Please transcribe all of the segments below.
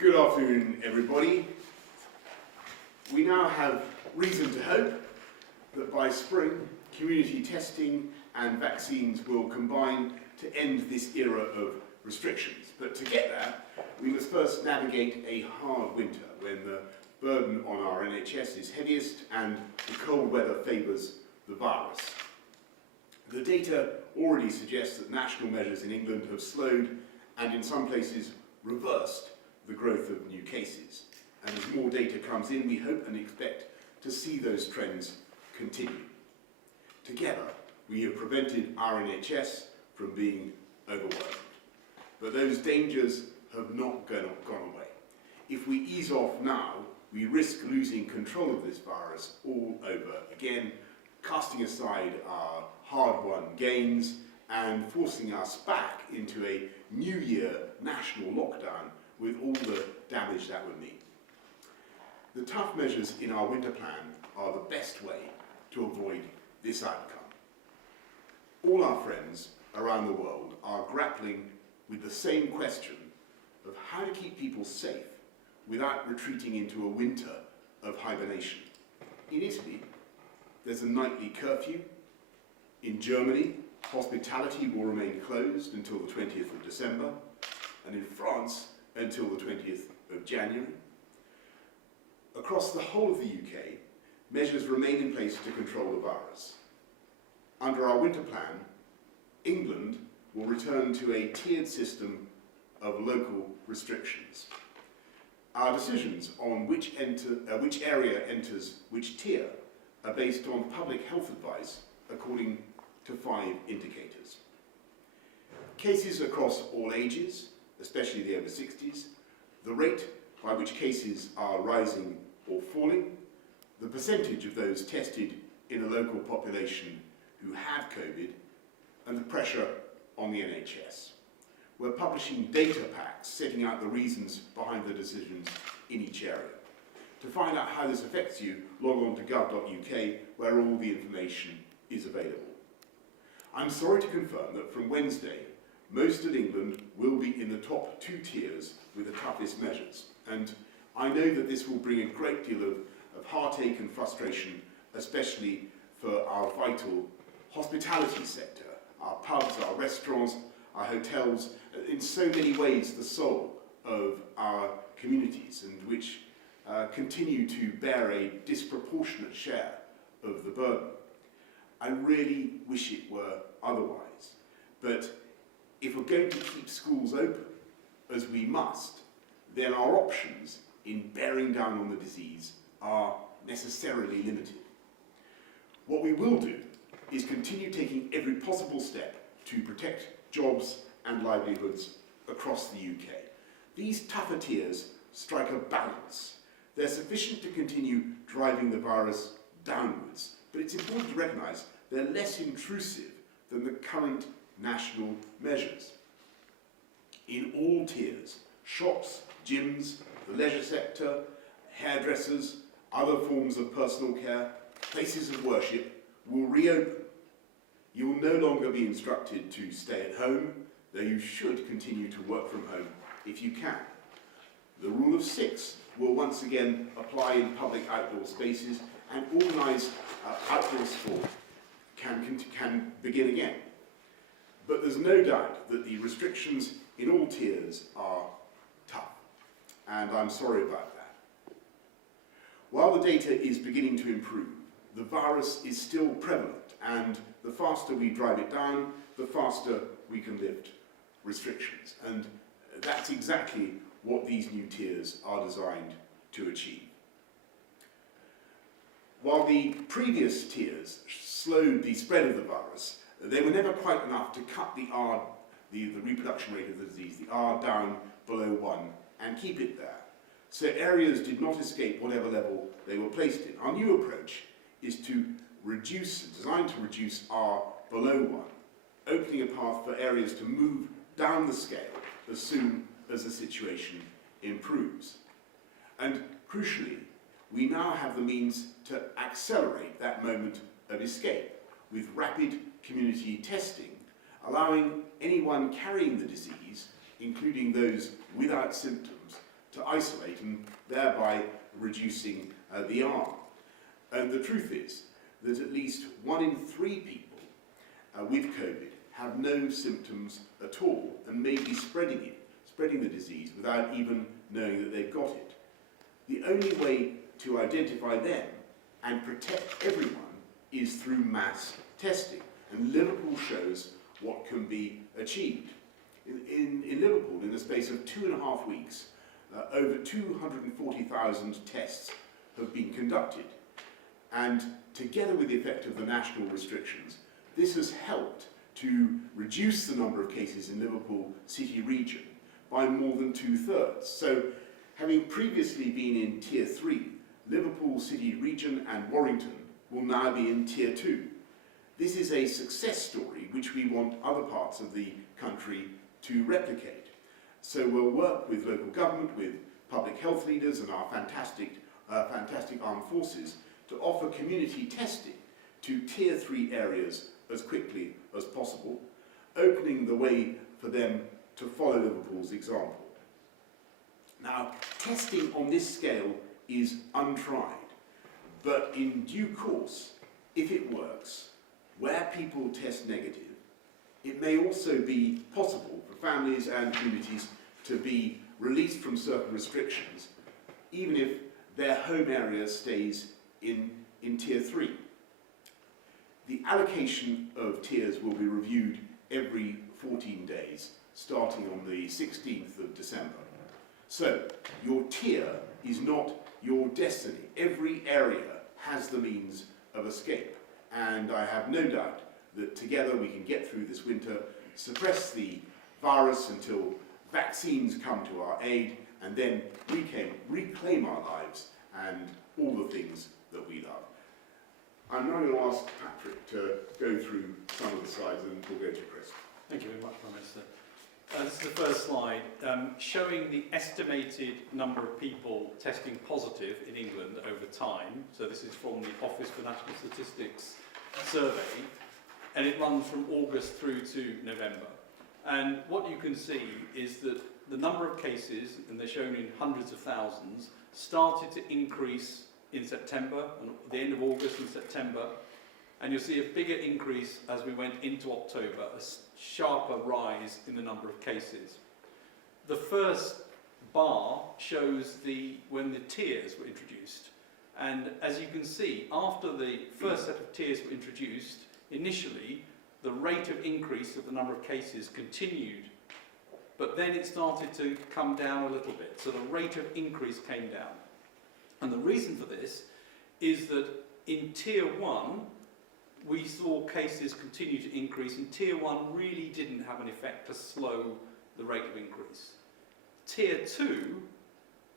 Good afternoon, everybody. We now have reason to hope that by spring, community testing and vaccines will combine to end this era of restrictions. But to get there, we must first navigate a hard winter when the burden on our NHS is heaviest and the cold weather favours the virus. The data already suggests that national measures in England have slowed and in some places reversed the growth of new cases. And as more data comes in, we hope and expect to see those trends continue. Together, we have prevented our NHS from being overwhelmed. But those dangers have not gone away. If we ease off now, we risk losing control of this virus all over again, casting aside our hard-won gains and forcing us back into a New Year national lockdown with all the damage that would mean. The tough measures in our winter plan are the best way to avoid this outcome. All our friends around the world are grappling with the same question of how to keep people safe without retreating into a winter of hibernation. In Italy, there's a nightly curfew. In Germany, hospitality will remain closed until the 20th of December, and in France, until the 20th of January. Across the whole of the UK, measures remain in place to control the virus. Under our winter plan, England will return to a tiered system of local restrictions. Our decisions on which area enters which tier are based on public health advice according to 5 indicators. Cases across all ages, especially the over 60s, the rate by which cases are rising or falling, the percentage of those tested in a local population who have COVID, and the pressure on the NHS. We're publishing data packs setting out the reasons behind the decisions in each area. To find out how this affects you, log on to gov.uk, where all the information is available. I'm sorry to confirm that from Wednesday, most of England will be in the top 2 tiers with the toughest measures. And I know that this will bring a great deal of heartache and frustration, especially for our vital hospitality sector, our pubs, our restaurants, our hotels, in so many ways the soul of our communities, and which continue to bear a disproportionate share of the burden. I really wish it were otherwise, but if we're going to keep schools open, as we must, then our options in bearing down on the disease are necessarily limited. What we will do is continue taking every possible step to protect jobs and livelihoods across the UK. These tougher tiers strike a balance. They're sufficient to continue driving the virus downwards, but it's important to recognise they're less intrusive than the current national measures. In all tiers, shops, gyms, the leisure sector, hairdressers, other forms of personal care, places of worship will reopen. You will no longer be instructed to stay at home, though you should continue to work from home if you can. The rule of 6 will once again apply in public outdoor spaces, and organised outdoor sport can begin again. But there's no doubt that the restrictions in all tiers are tough, and I'm sorry about that. While the data is beginning to improve, the virus is still prevalent, and the faster we drive it down, the faster we can lift restrictions. And that's exactly what these new tiers are designed to achieve. While the previous tiers slowed the spread of the virus, they were never quite enough to cut the reproduction rate of the disease, the R, down below 1, and keep it there. So areas did not escape whatever level they were placed in. Our new approach is designed to reduce R below 1, opening a path for areas to move down the scale as soon as the situation improves. And crucially, we now have the means to accelerate that moment of escape with rapid community testing, allowing anyone carrying the disease, including those without symptoms, to isolate and thereby reducing the harm. And the truth is that at least 1 in 3 people with COVID have no symptoms at all and may be spreading the disease without even knowing that they've got it. The only way to identify them and protect everyone is through mass testing, and Liverpool shows what can be achieved. In Liverpool, in the space of 2.5 weeks, over 240,000 tests have been conducted, and together with the effect of the national restrictions, this has helped to reduce the number of cases in Liverpool city region by more than 2/3. So, having previously been in Tier 3, Liverpool city region and Warrington will now be in Tier 2. This is a success story which we want other parts of the country to replicate. So we'll work with local government, with public health leaders and our fantastic armed forces to offer community testing to Tier 3 areas as quickly as possible, opening the way for them to follow Liverpool's example. Now, testing on this scale is untried, but in due course, if it works, where people test negative, it may also be possible for families and communities to be released from certain restrictions, even if their home area stays in Tier 3. The allocation of tiers will be reviewed every 14 days, starting on the 16th of December. So, your tier is not your destiny. Every area has the means of escape, and I have no doubt that together we can get through this winter, suppress the virus until vaccines come to our aid, and then reclaim our lives and all the things that we love. I'm now going to ask Patrick to go through some of the slides, and we'll go to Chris. Thank you very much, Prime Minister. This is the first slide showing the estimated number of people testing positive in England over time. So this is from the Office for National Statistics survey, and it runs from August through to November. And what you can see is that the number of cases, and they're shown in hundreds of thousands, started to increase in September, and at the end of August and September, and you'll see a bigger increase as we went into October, a sharper rise in the number of cases. The first bar shows when the tiers were introduced, and as you can see, after the first set of tiers were introduced, initially the rate of increase of the number of cases continued, but then it started to come down a little bit, so the rate of increase came down. And the reason for this is that in Tier 1, we saw cases continue to increase, and Tier 1 really didn't have an effect to slow the rate of increase. Tier 2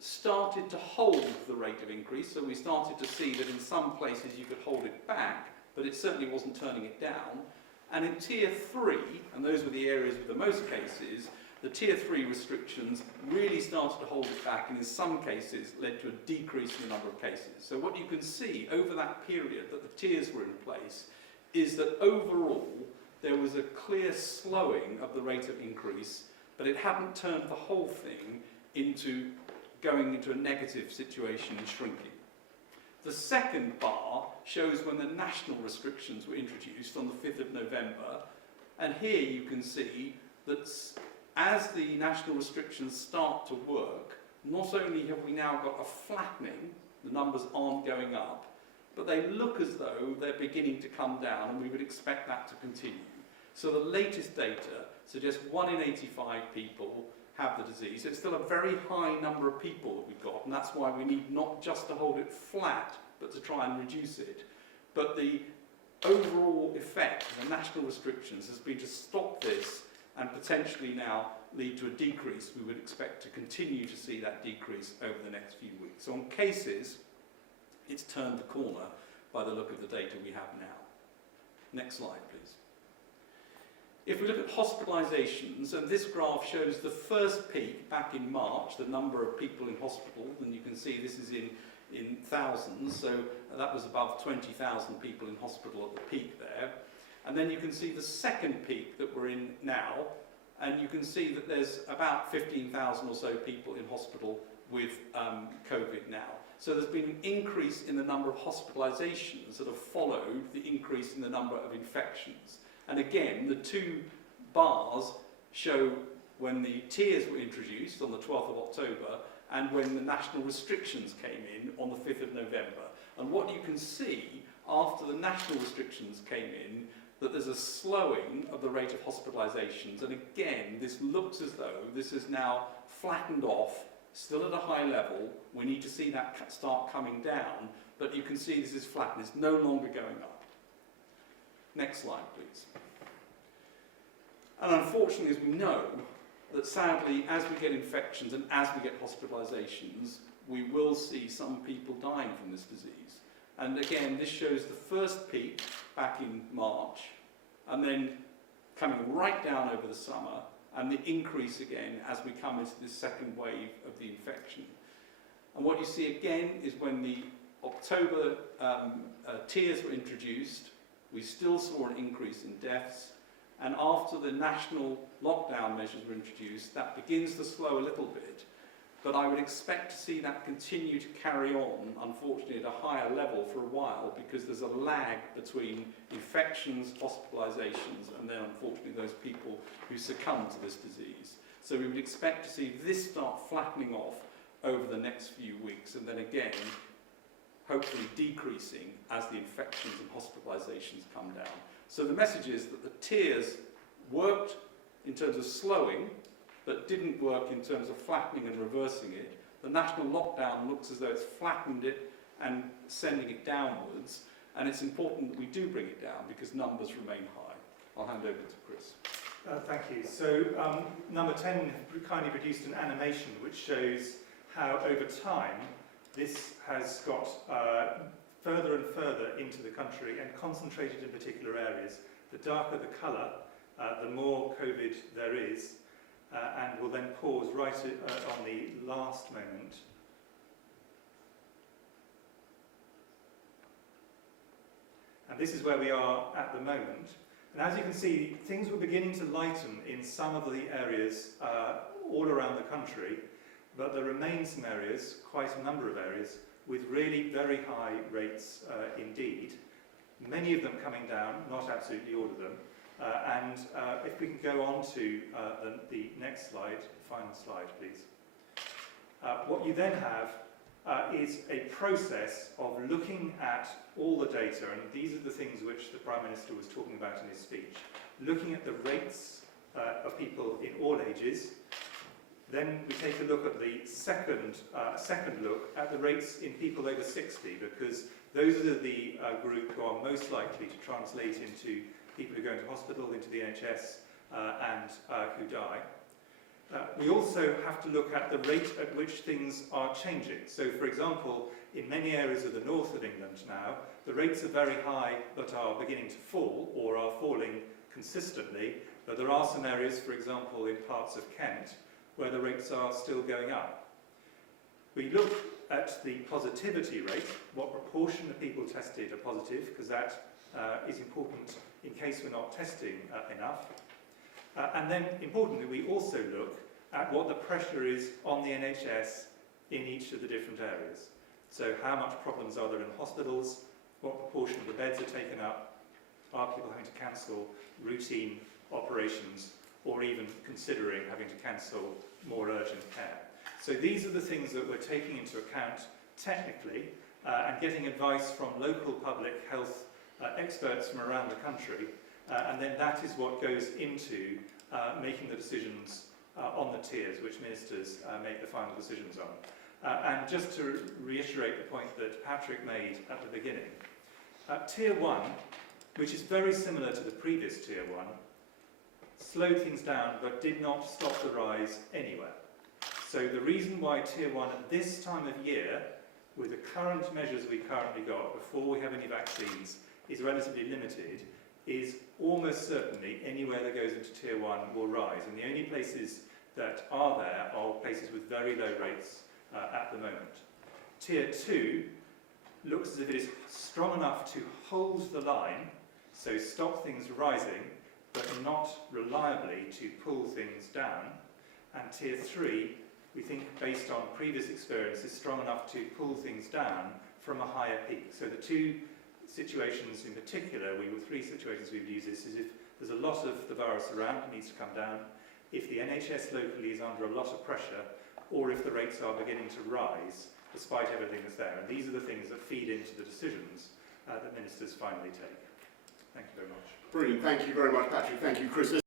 started to hold the rate of increase, so we started to see that in some places you could hold it back, but it certainly wasn't turning it down. And in Tier 3, and those were the areas with the most cases, the Tier 3 restrictions really started to hold it back, and in some cases led to a decrease in the number of cases. So what you can see over that period that the tiers were in place is that overall there was a clear slowing of the rate of increase, but it hadn't turned the whole thing into going into a negative situation and shrinking. The second bar shows when the national restrictions were introduced on the 5th of November, and here you can see that as the national restrictions start to work, not only have we now got a flattening, the numbers aren't going up, but they look as though they're beginning to come down, and we would expect that to continue. So the latest data suggests 1 in 85 people have the disease. It's still a very high number of people that we've got, and that's why we need not just to hold it flat, but to try and reduce it. But the overall effect of the national restrictions has been to stop this and potentially now lead to a decrease. We would expect to continue to see that decrease over the next few weeks. So on cases, it's turned the corner by the look of the data we have now. Next slide, please. If we look at hospitalisations, and this graph shows the first peak back in March, the number of people in hospital, and you can see this is in thousands, so that was above 20,000 people in hospital at the peak there. And then you can see the second peak that we're in now, and you can see that there's about 15,000 or so people in hospital with COVID now. So there's been an increase in the number of hospitalisations that have followed the increase in the number of infections. And again, the two bars show when the tiers were introduced on the 12th of October and when the national restrictions came in on the 5th of November. And what you can see after the national restrictions came in, that there's a slowing of the rate of hospitalisations. And again, this looks as though this is now flattened off, still at a high level. We need to see that start coming down, but you can see this is flattened. It's no longer going up. Next slide, please. And unfortunately, as we know, that sadly, as we get infections and as we get hospitalisations, we will see some people dying from this disease. And again, this shows the first peak back in March, and then coming right down over the summer, and the increase again as we come into this second wave of the infection. And what you see again is when the October tiers were introduced, we still saw an increase in deaths, and after the national lockdown measures were introduced, that begins to slow a little bit. But I would expect to see that continue to carry on, unfortunately, at a higher level for a while, because there's a lag between infections, hospitalisations, and then, unfortunately, those people who succumb to this disease. So we would expect to see this start flattening off over the next few weeks, and then again, hopefully decreasing as the infections and hospitalisations come down. So the message is that the tiers worked in terms of slowing, but didn't work in terms of flattening and reversing it. The national lockdown looks as though it's flattened it and sending it downwards, and it's important that we do bring it down because numbers remain high. I'll hand over to Chris. Thank you. So number 10 kindly produced an animation which shows how over time this has got further and further into the country and concentrated in particular areas. The darker the colour, the more COVID there is. And we'll then pause right on the last moment. And this is where we are at the moment. And as you can see, things were beginning to lighten in some of the areas all around the country, but there remain some areas, quite a number of areas, with really very high rates indeed. Many of them coming down, not absolutely all of them. And if we can go on to the next slide, final slide, please. What you then have is a process of looking at all the data, and these are the things which the Prime Minister was talking about in his speech. Looking at the rates of people in all ages. Then we take a look at the second look at the rates in people over 60, because those are the group who are most likely to translate into people who go into hospital, into the NHS, and who die. We also have to look at the rate at which things are changing. So, for example, in many areas of the north of England now, the rates are very high but are beginning to fall, or are falling consistently. But there are some areas, for example, in parts of Kent, where the rates are still going up. We look at the positivity rate, what proportion of people tested are positive, because that is important in case we're not testing enough. And then, importantly, we also look at what the pressure is on the NHS in each of the different areas. So how much problems are there in hospitals, what proportion of the beds are taken up, are people having to cancel routine operations, or even considering having to cancel more urgent care. So these are the things that we're taking into account technically and getting advice from local public health experts from around the country, and then that is what goes into making the decisions on the tiers, which ministers make the final decisions on. And just to reiterate the point that Patrick made at the beginning, Tier 1, which is very similar to the previous Tier 1, slowed things down but did not stop the rise anywhere. So the reason why Tier 1 at this time of year, with the current measures we currently got before we have any vaccines, is relatively limited, is almost certainly anywhere that goes into Tier 1 will rise. And the only places that are there are places with very low rates at the moment. Tier 2 looks as if it is strong enough to hold the line, so stop things rising, but not reliably to pull things down. And tier 3, we think, based on previous experience, is strong enough to pull things down from a higher peak. So the two situations in particular, three situations we've used this, is if there's a lot of the virus around, it needs to come down, if the NHS locally is under a lot of pressure, or if the rates are beginning to rise, despite everything that's there. And these are the things that feed into the decisions that ministers finally take. Thank you very much. Brilliant. Thank you very much, Patrick. Thank you, Chris.